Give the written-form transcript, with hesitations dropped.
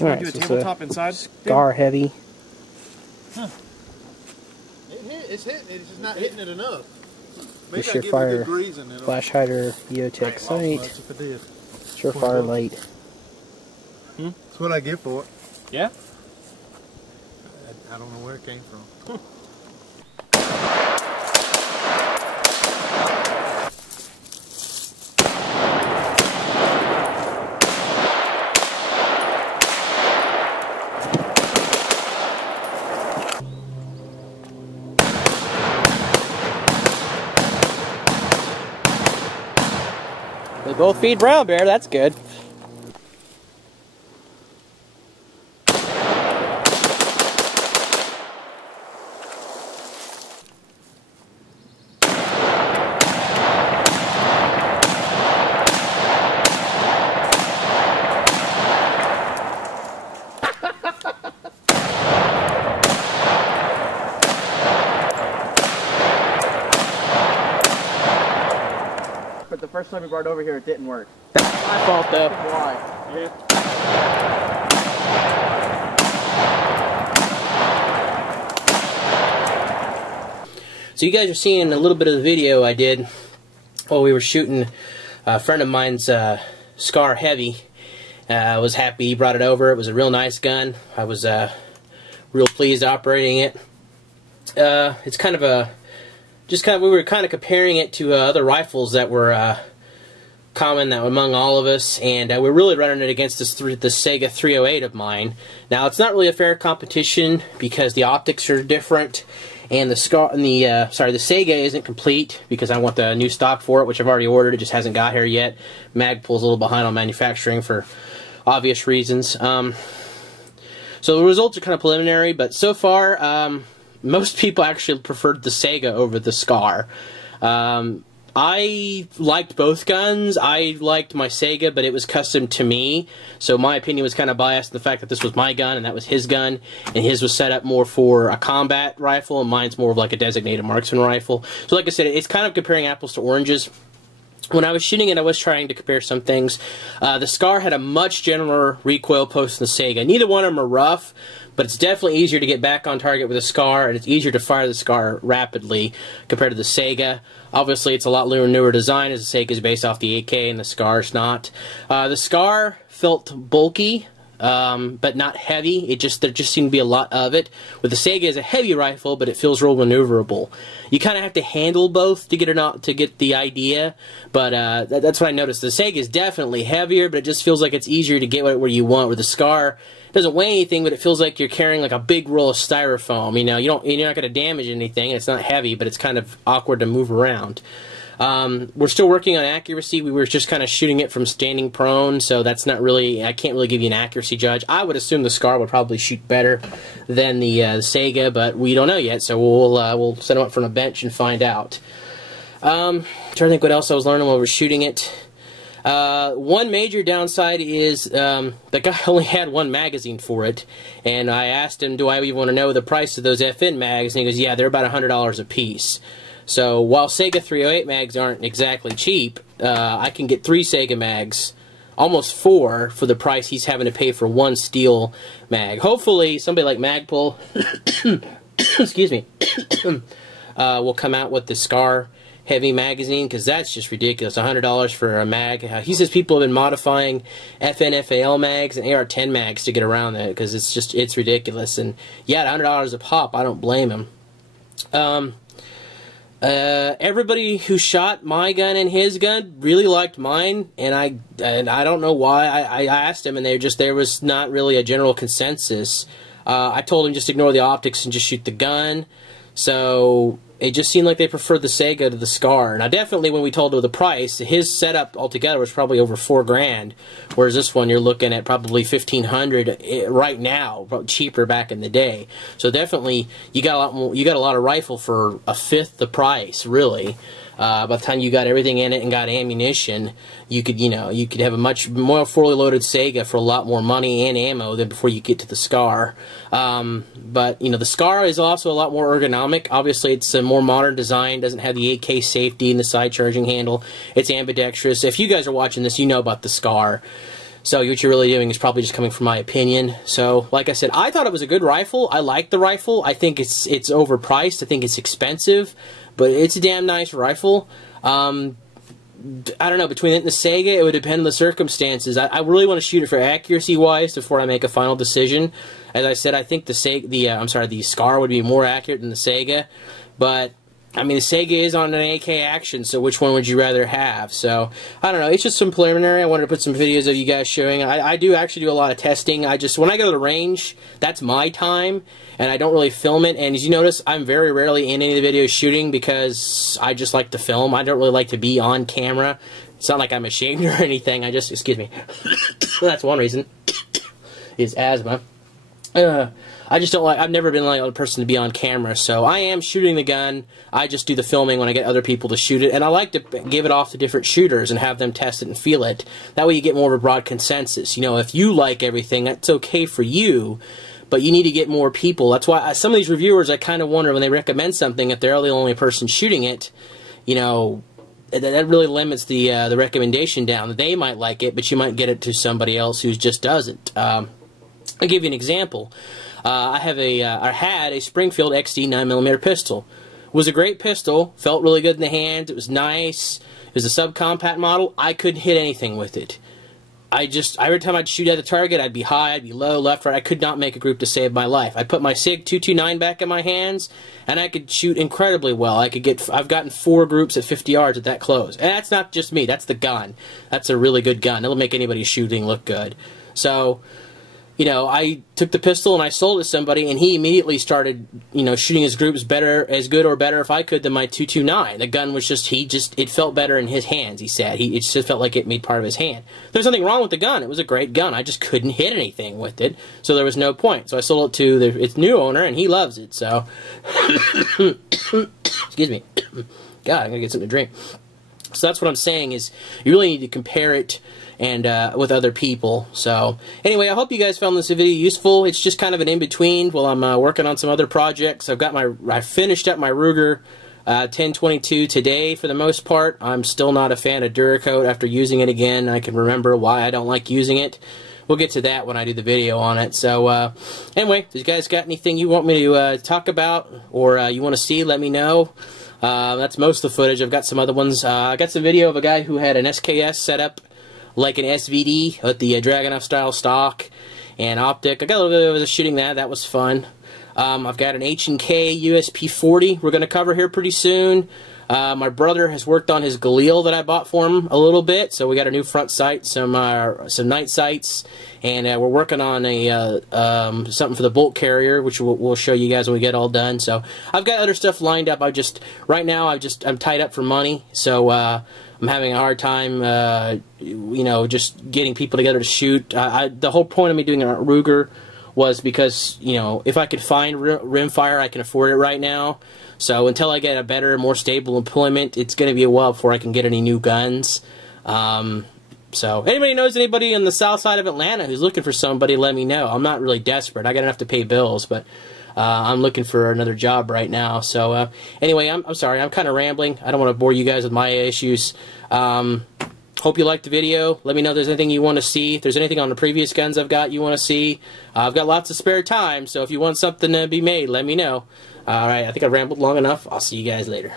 you want to do a tabletop inside? Scar heavy. Huh. It's hitting it, it's just not hitting it enough. Maybe the Surefire flash hider EOTech sight. Surefire light. That's what I get for it. Yeah? I don't know where it came from. They both feed brown bear, that's good. But the first time we brought it over here, it didn't work. That's my fault, though. Why? Yeah. So you guys are seeing a little bit of the video I did while we were shooting a friend of mine's Scar Heavy. I was happy he brought it over. It was a real nice gun. I was real pleased operating it. It's kind of a we were kind of comparing it to other rifles that were common among all of us, and we're really running it against the Saiga 308 of mine. Now, it's not really a fair competition because the optics are different, and the Saiga isn't complete because I want the new stock for it, which I've already ordered. It just hasn't got here yet. Magpul's a little behind on manufacturing for obvious reasons. So the results are kind of preliminary, but so far, most people actually preferred the Saiga over the Scar. I liked both guns. I liked my Saiga, but it was custom to me, so my opinion was kind of biased in the fact that this was my gun and that was his gun, and his was set up more for a combat rifle, and mine's more of like a designated marksman rifle. So like I said, it's kind of comparing apples to oranges. When I was shooting it, I was trying to compare some things. The Scar had a much gentler recoil post than the Saiga. Neither one of them are rough, but it's definitely easier to get back on target with a Scar, and it's easier to fire the Scar rapidly compared to the Saiga. Obviously, it's a lot newer design, as the Saiga is based off the AK, and the Scar's not. The Scar felt bulky, but not heavy. There just seemed to be a lot of it. With the Saiga, it's a heavy rifle, but it feels real maneuverable. You kind of have to handle both to get the idea, but that's what I noticed. The Saiga is definitely heavier, but it just feels like it's easier to get where you want. With the Scar, it doesn't weigh anything, but it feels like you're carrying like a big roll of styrofoam. You know, you're not going to damage anything, and it's not heavy, but it's kind of awkward to move around. We're still working on accuracy. We were just kind of shooting it from standing prone, so that's not really, I can't really give you an accuracy judge. I would assume the Scar would probably shoot better than the Saiga, but we don't know yet, so we'll set them up from a bench and find out. Trying to think what else I was learning while we were shooting it. One major downside is the guy only had one magazine for it, and I asked him, do I even want to know the price of those FN mags, and he goes, yeah, they're about $100 a piece. So while Saiga 308 mags aren't exactly cheap, I can get 3 Saiga mags, almost 4, for the price he's having to pay for one steel mag. Hopefully somebody like Magpul excuse me will come out with the Scar Heavy magazine, because that's just ridiculous. $100 for a mag. He says people have been modifying FN FAL mags and AR-10 mags to get around that, because it's ridiculous. And yeah, at $100 a pop, I don't blame him. Everybody who shot my gun and his gun really liked mine, and I don't know why. I asked him, and there was not really a general consensus. I told him just ignore the optics and just shoot the gun. So it just seemed like they preferred the Saiga to the Scar. Now, definitely when we told him the price, his setup altogether was probably over $4 grand, whereas this one you're looking at probably $1,500 right now, probably cheaper back in the day. So definitely you got a lot more. You got a lot of rifle for a fifth the price, really. By the time you got everything in it and got ammunition, you could have a much more fully loaded Saiga for a lot more money and ammo than before you get to the Scar. But the Scar is also a lot more ergonomic. Obviously, it's a more modern design. Doesn't have the 8K safety and the side charging handle. It's ambidextrous. If you guys are watching this, you know about the Scar. So what you're really doing is probably just coming from my opinion. So, like I said, I thought it was a good rifle. I like the rifle. I think it's overpriced. I think it's expensive, but it's a damn nice rifle. I don't know, between it and the Sega, it would depend on the circumstances. I really want to shoot it for accuracy-wise before I make a final decision. As I said, I think the SCAR would be more accurate than the Sega, but I mean, the Sega is on an AK Action, so which one would you rather have? So, I don't know, it's just some preliminary. I wanted to put some videos of you guys showing. I do actually do a lot of testing. When I go to the range, that's my time, and I don't really film it. And as you notice, I'm very rarely in any of the videos shooting because I just like to film. I don't really like to be on camera. It's not like I'm ashamed or anything. Excuse me. That's one reason, is asthma. I just don't like, I've never been like a person to be on camera, so I am shooting the gun. I just do the filming when I get other people to shoot it, and I like to give it off to different shooters and have them test it and feel it. That way you get more of a broad consensus. You know, if you like everything, that's okay for you, but you need to get more people. That's why some of these reviewers, I kind of wonder when they recommend something, if they're the only person shooting it, you know, that really limits the recommendation down. They might like it, but you might get it to somebody else who just doesn't. I'll give you an example. I had a Springfield XD 9mm pistol. It was a great pistol, felt really good in the hand, it was nice, it was a subcompact model. I couldn't hit anything with it. Every time I'd shoot at a target, I'd be high, I'd be low, left, right. I could not make a group to save my life. I put my SIG 229 back in my hands, and I could shoot incredibly well. I've gotten 4 groups at 50 yards at that close. And that's not just me, that's the gun. That's a really good gun. It'll make anybody shooting look good. So, you know, I took the pistol and I sold it to somebody, and he immediately started, you know, shooting his groups as good or better if I could than my 229. The gun was it felt better in his hands, he said. It just felt like it made part of his hand. There's nothing wrong with the gun. It was a great gun. I just couldn't hit anything with it, so there was no point. So I sold it to its new owner, and he loves it, so. Excuse me. God, I'm going to get something to drink. So that's what I'm saying is you really need to compare it and with other people. So anyway, I hope you guys found this video useful. It's just kind of an in-between while I'm working on some other projects. I finished up my Ruger 1022 today for the most part. I'm still not a fan of Duracoat after using it again. I can remember why I don't like using it. We'll get to that when I do the video on it. So anyway, if you guys got anything you want me to talk about or you want to see, let me know. That's most of the footage. I've got some other ones. I got some video of a guy who had an SKS set up like an SVD with the Dragunov style stock and optic. I got a little bit of shooting that. That was fun. I've got an H&K USP40 we're going to cover here pretty soon. My brother has worked on his Galil that I bought for him a little bit, so we got a new front sight, some night sights, and we're working on something for the bolt carrier, which we'll show you guys when we get all done. So I've got other stuff lined up. Right now I'm tied up for money, so I'm having a hard time, you know, just getting people together to shoot. The whole point of me doing a Ruger was because, you know, if I could find rimfire, I can afford it right now. So until I get a better, more stable employment, it's going to be a while before I can get any new guns. So anybody knows anybody on the south side of Atlanta who's looking for somebody, let me know. I'm not really desperate. I got enough to pay bills, but I'm looking for another job right now. So anyway, I'm sorry. I'm kind of rambling. I don't want to bore you guys with my issues. Hope you liked the video. Let me know if there's anything you want to see. If there's anything on the previous guns I've got you want to see. I've got lots of spare time, so if you want something to be made, let me know. Alright, I think I've rambled long enough. I'll see you guys later.